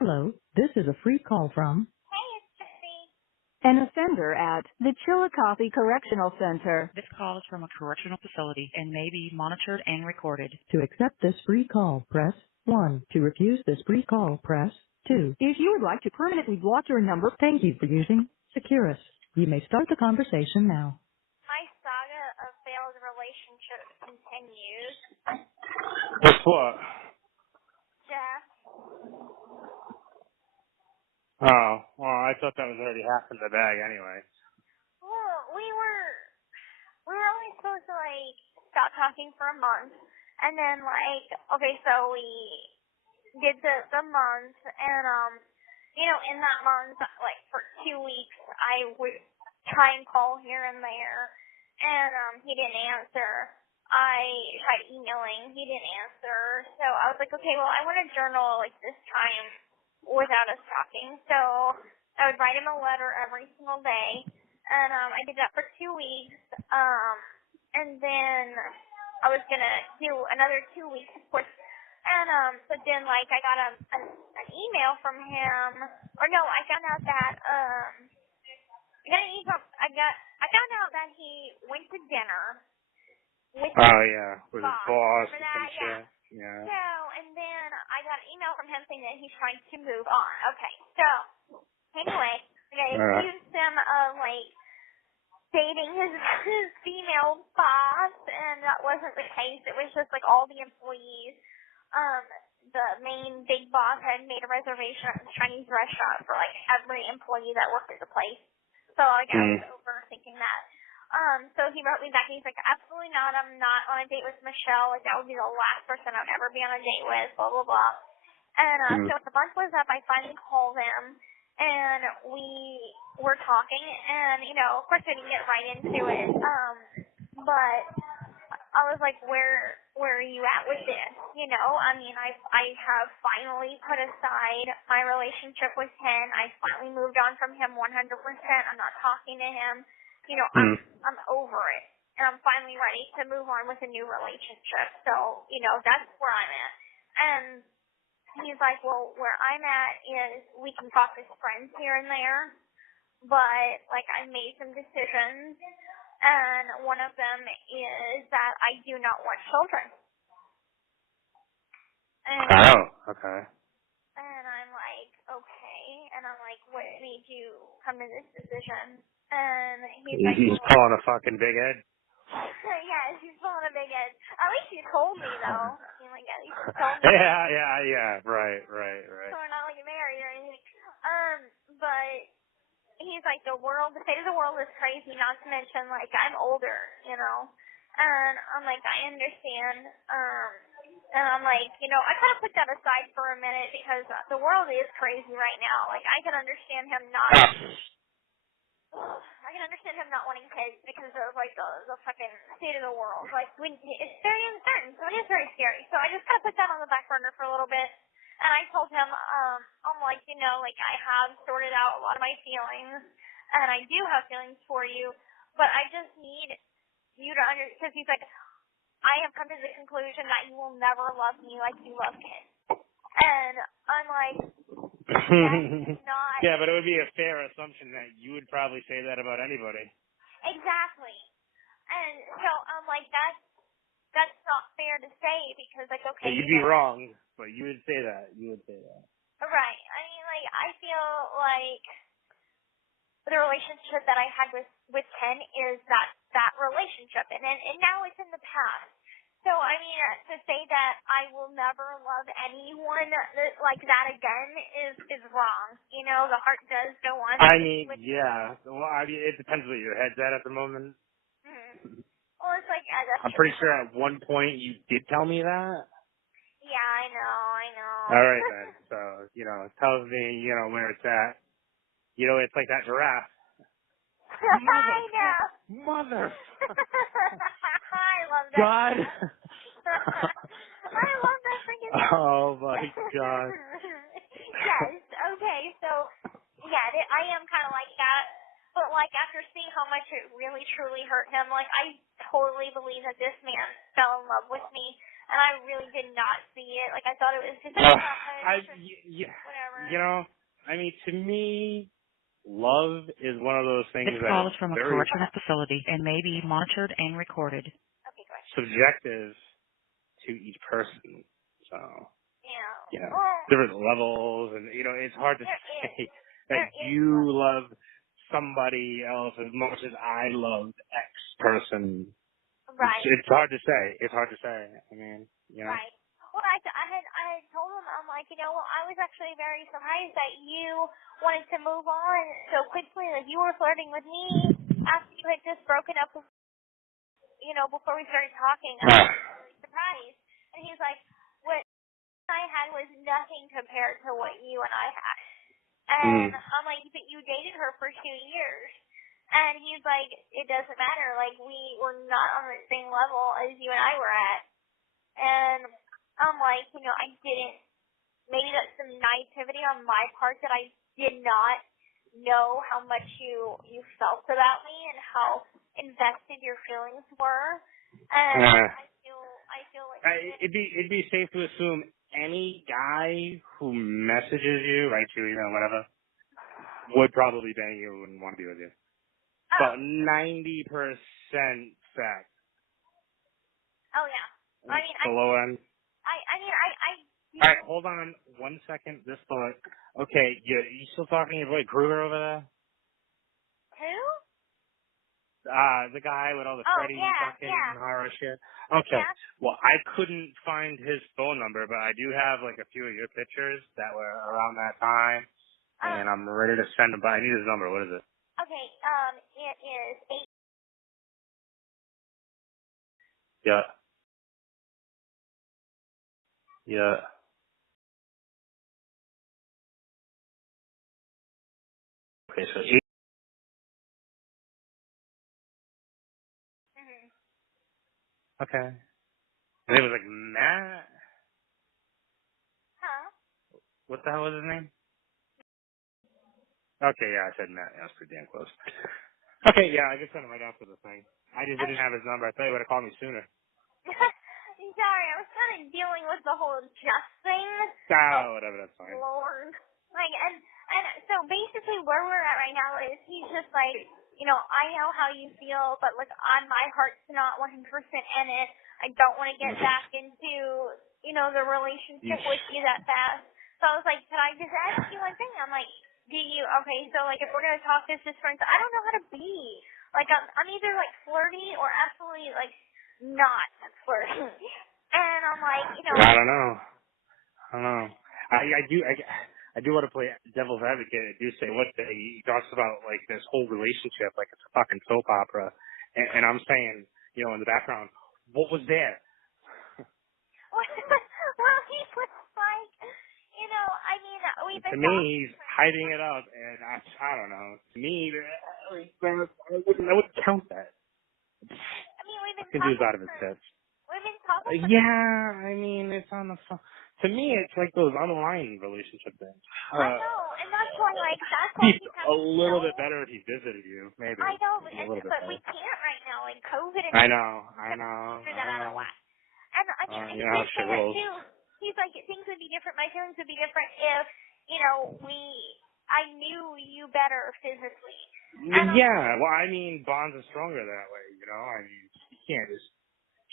Hello, this is a free call from Hey, it's Gypsy. an offender at the Chillicothe Correctional Center. This call is from a correctional facility and may be monitored and recorded. To accept this free call, press 1. To refuse this free call, press 2. If you would like to permanently block your number, thank you for using Securus. You may start the conversation now. My saga of failed relationships continues. Guess what? Jeff, Oh, well, I thought that was already half in the bag anyway. well, we were only supposed to like stop talking for a month, and then like okay, so we did the month, and in that month, like for 2 weeks, I would try and call here and there, and he didn't answer. I tried emailing, he didn't answer, so I was like, okay, well, I want to journal like this time without us talking, so I would write him a letter every single day, and I did that for 2 weeks, and then I was gonna do another 2 weeks, of course, and but then like I got an email from him, or no, I found out that I found out that he went to dinner with his Oh, yeah, with his boss. boss Remember and some that? shit. Yeah. So, and then I got an email from him saying that he's trying to move on. Okay, so anyway, I accused him of like dating his female boss, and that wasn't the case. It was just like all the employees. The main big boss had made a reservation at the Chinese restaurant for like every employee that worked at the place. So like I was overthinking that. So he wrote me back and he's like, absolutely not, I'm not on a date with Michelle, like that would be the last person I would ever be on a date with, blah, blah, blah. And so when the month was up, I finally called him, and we were talking, and, of course we didn't get right into it, but I was like, where are you at with this? I mean, I have finally put aside my relationship with him, I finally moved on from him 100%, I'm not talking to him. I'm over it, and I'm finally ready to move on with a new relationship. So, that's where I'm at. And he's like, well, where I'm at is we can talk as friends here and there, but, like, I made some decisions, and one of them is that I do not want children. Oh, okay. And I'm like, okay. And I'm like, what made you come to this decision? And he's like, He's pulling a fucking big head. yeah, she's pulling a big head. At least you told me, though. I mean, like, at least you told me. Yeah. Right. So we're not, like, married or anything. But he's like, the state of the world is crazy, not to mention, like, I'm older, And I'm like, I understand. And I'm like, I kind of put that aside for a minute because the world is crazy right now. Like, I can understand him not wanting kids because of like the fucking state of the world. Like it's very uncertain, so it is very scary. So I just kind of put that on the back burner for a little bit. And I told him, I'm like, like I have sorted out a lot of my feelings, and I do have feelings for you, but I just need you to because he's like, I have come to the conclusion that you will never love me like you love kids. And I'm like, that's not... Yeah, but it would be a fair assumption that you would probably say that about anybody. Exactly. And so I'm like, that's not fair to say because, like, okay... You'd be wrong, but you would say that. Right. I mean, like, I feel like the relationship that I had with Ken is that relationship. And now it's in the past. So, I mean, to say that I will never love anyone like that again is wrong. The heart does go on. I mean, yeah. Well, it depends what your head's at the moment. Mm-hmm. Well, it's like... I'm pretty sure at one point you did tell me that. Yeah, I know. All right, then. So, it tells me, where it's at. It's like that giraffe. I know. Mother. I love that. God. I love that freaking thing. Oh, my God. Yes, okay, so, yeah, I am kind of like that. But, like, after seeing how much it really, truly hurt him, like, I totally believe that this man fell in love with me. And I really did not see it. Like, I thought it was just whatever. I mean, to me, love is one of those things This that call is is from a very correctional facility and may be monitored and recorded. Okay, go ahead. subjective to each person. So, Yeah. different levels, and it's hard to say that you love somebody else as much as I loved X person. Right. It's hard to say. I mean, Right. Well, I had told him, I'm like, I was actually very surprised that you wanted to move on so quickly. Like, you were flirting with me after you had just broken up with, before we started talking. I was really surprised. And he's like, what I had was nothing compared to what you and I had. And I'm like, but you dated her for 2 years. And he's like, it doesn't matter. Like, we were not on the same level as you and I were at. And I'm like, I didn't, maybe that's some naivety on my part that I did not know how much you felt about me and how invested your feelings were. And I feel like it'd be safe to assume any guy who messages you, writes you, whatever, would probably bang you and want to be with you. But 90% fact. Oh yeah. I mean, the low end. I All right, hold on 1 second. This thought. Okay, you still talking to your boy Kruger over there? Who? The guy with all the Freddy fucking horror shit. Okay. Yeah. Well, I couldn't find his phone number, but I do have like a few of your pictures that were around that time, and I'm ready to send them. But I need his number. What is it? Okay. It is 8. Yeah. Yeah. Okay, so 8. Mm-hmm. Okay. And it was like Matt. Huh? What the hell was his name? Okay, yeah, I said Matt. Yeah, that's pretty damn close. Okay, yeah, I just sent him right after the thing. I just didn't have his number. I thought you would have called me sooner. Sorry, I was kind of dealing with the whole just thing. Whatever, that's fine. Lord. Like, and so basically where we're at right now is he's just like, I know how you feel, but like, my heart's not 100% in it. I don't want to get back into, the relationship with you that fast. So I was like, can I just ask you one thing? I'm like, so like, if we're going to talk as just friends, I don't know how to be. Like, I'm either like flirty or absolutely like not flirty. And I'm like, I don't know. I do want to play devil's advocate. I do say what he talks about like this whole relationship like it's a fucking soap opera, and I'm saying, in the background, what was there? Well, he was like, I mean, we've been To me, he's hiding it up, and I don't know. To me, I wouldn't count that. I mean, we've been Fucking dude's out of his tits. We've been talking. Yeah, I mean, it's on the phone. To me, it's like those online relationship things. I know, and that's why he's a little bit better if he visited you, maybe. I know, a little bit but better. we can't right now, like COVID. And I know. And I mean, I you think know how he's shit saying rolls. too. He's like, things would be different. My feelings would be different if, I knew you better physically. Yeah, well, I mean, bonds are stronger that way, I mean, you can't just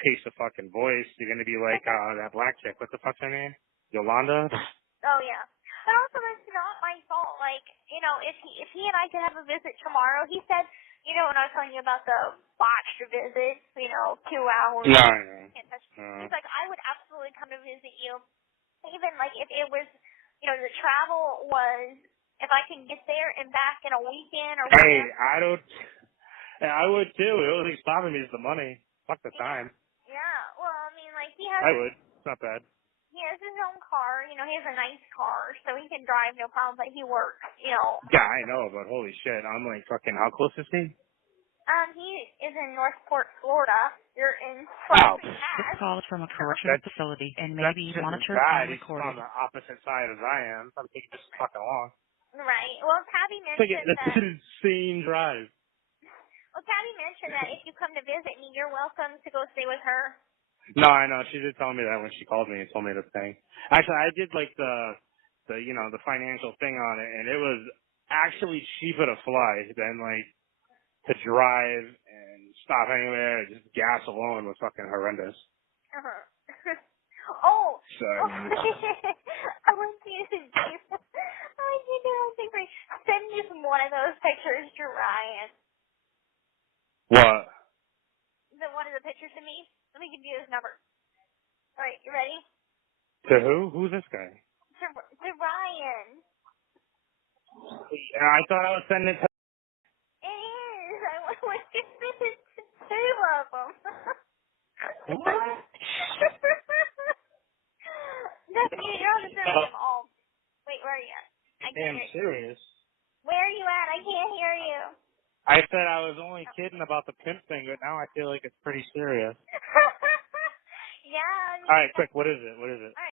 chase a fucking voice. You're gonna be like that black chick. What the fuck's her name? Yolanda? Oh yeah. But also, it's not my fault. Like, if he and I could have a visit tomorrow, he said, when I was telling you about the botched visit, 2 hours. No, I know. He's like, I would absolutely come to visit you. Even like if it was, the travel was, if I can get there and back in a weekend or whatever. Hey, I would too. The only thing stopping me is the money. Fuck the time. Yeah. Well, I mean, like I would. It's not bad. He has his own car. He has a nice car, so he can drive no problem. But he works, Yeah, I know, but holy shit, I'm like fucking. How close is he? He is in Northport, Florida. You're in. This call is from a correctional facility and may be monitored and recorded. He's on the opposite side as I am. So I'm taking this fucking long. Right. Well, Tabby mentioned That's an insane drive. Well, Tabby mentioned that if you come to visit me, you're welcome to go stay with her. No, I know. She did tell me that when she called me and told me the thing. Actually, I did like the the financial thing on it, and it was actually cheaper to fly than like to drive and stop anywhere. Just gas alone was fucking horrendous. Oh. So I want you to do. I want you to do something great. Send me one of those pictures to Ryan. what? One of the pictures to me. Let me give you his number. All right, you ready? To who? Who's this guy? To Ryan. I thought I was sending it to. It is. I want you to send it to two of them. What? You're on the send them all. Wait, where are you at? I can't Damn hear you. serious. Where are you at? I can't hear you. I said I was only kidding about the pimp thing, but now I feel like it's pretty serious. Yeah. All right, quick. What is it? What is it? All right.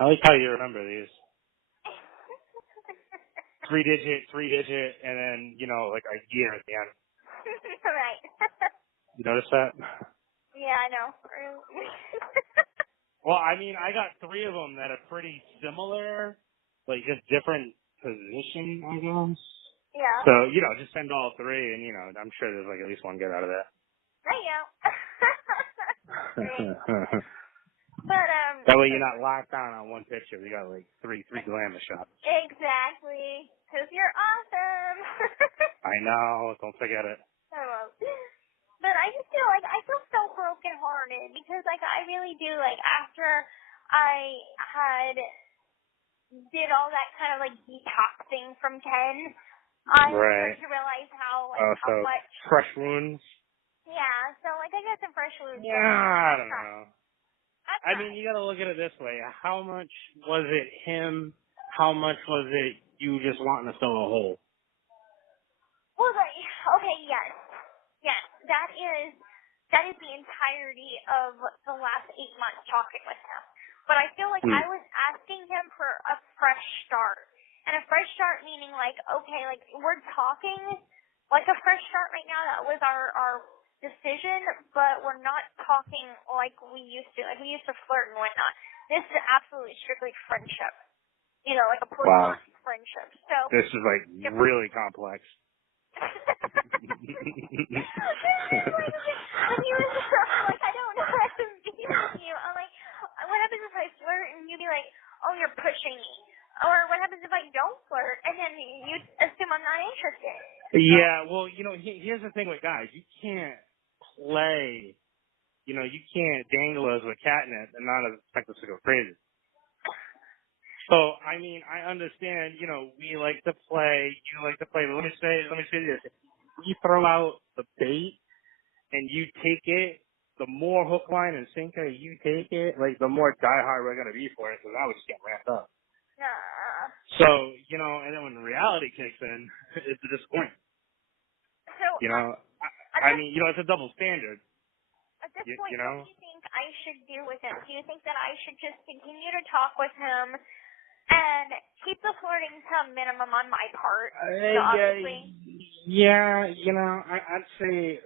I like how you remember these. 3-digit, and then, like a year at the end. Right. You notice that? Yeah, I know. Well, I mean, I got 3 of them that are pretty similar, like just different position, I guess. Yeah. So, just send all 3, and, I'm sure there's like at least one good out of that. There you go. But, that way you're not locked down on one picture. We got like three glamour shots. Exactly. Because you're awesome. I know. Don't forget it. I won't. But I just feel like I feel so brokenhearted because, like, I really do. Like, after I did all that kind of like detoxing from Ken, I started to realize how much fresh wounds. Yeah. So like I got some fresh wounds. Yeah, I don't know. I mean, you got to look at it this way. How much was it him? How much was it you just wanting to fill a hole? Well, okay, yes. That is the entirety of the last 8 months talking with him. But I feel like I was asking him for a fresh start. And a fresh start meaning like, okay, like we're talking like a fresh start right now. That was our decision, but we're not talking like we used to. Like we used to flirt and whatnot. This is absolutely strictly friendship. Like a platonic friendship. So this is like really complex. When you were like, I don't know how to be with you. I'm like, what happens if I flirt and you'd be like, oh, you're pushing me? Or what happens if I don't flirt and then you assume I'm not interested? Yeah, well, here's the thing with guys. You can't play, you can't dangle us with catnip and not expect us to go crazy. So, I mean, I understand, we like to play, you like to play, but let me say this. If we throw out the bait and you take it, the more hook, line, and sinker you take it, like, the more diehard we're going to be for it, because I would just get ramped up. Nah. So, and then when reality kicks in, it's a disappointment. So, I mean, it's a double standard. At this point, what do you think I should do with him? Do you think that I should just continue to talk with him and keep the flirting to a minimum on my part? Obviously. Yeah, I'd say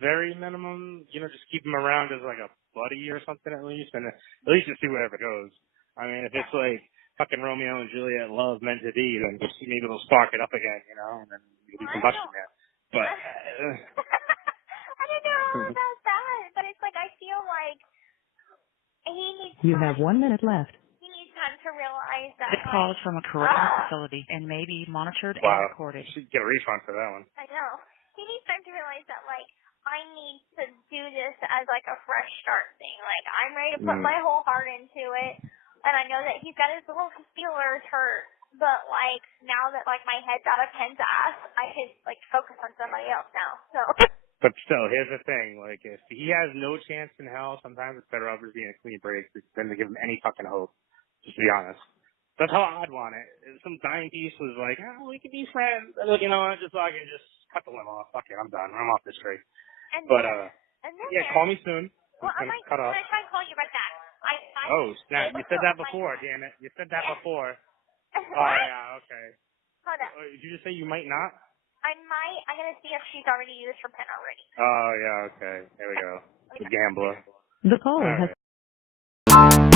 very minimum, just keep him around as like a buddy or something at least, and at least just see wherever it goes. I mean, if it's like fucking Romeo and Juliet love meant to be, then just maybe they'll spark it up again, and then maybe combustion there. But I don't know about that, but it's like I feel like he needs You have 1 minute left. He needs time to realize that. This call is from a correctional facility and may be monitored and recorded. You should get a refund for that one. I know. He needs time to realize that, like, I need to do this as, like, a fresh start thing. Like, I'm ready to put my whole heart into it, and I know that he's got his little feelers hurt, but, like, now that, like, my head's out of Ken's ass, I can, like, focus on somebody else now, so. But still, here's the thing. Like, if he has no chance in hell, sometimes it's better off just being a clean break than to give him any fucking hope. Just to be honest. That's how I'd want it. If some dying piece was like, oh, we could be friends. Like, you know what? Just so I can just cut the limb off. Fuck it, I'm done. I'm off this tree. But, yeah, call me soon. Well, I'm going to try to call you right back. Oh, snap. You said that before, damn it. You said that before. Oh, yeah, okay. Hold up. Did you just say you might not? I'm gonna see if she's already used her PIN already. Oh, yeah, okay. There we go. The gambler. The caller All has right.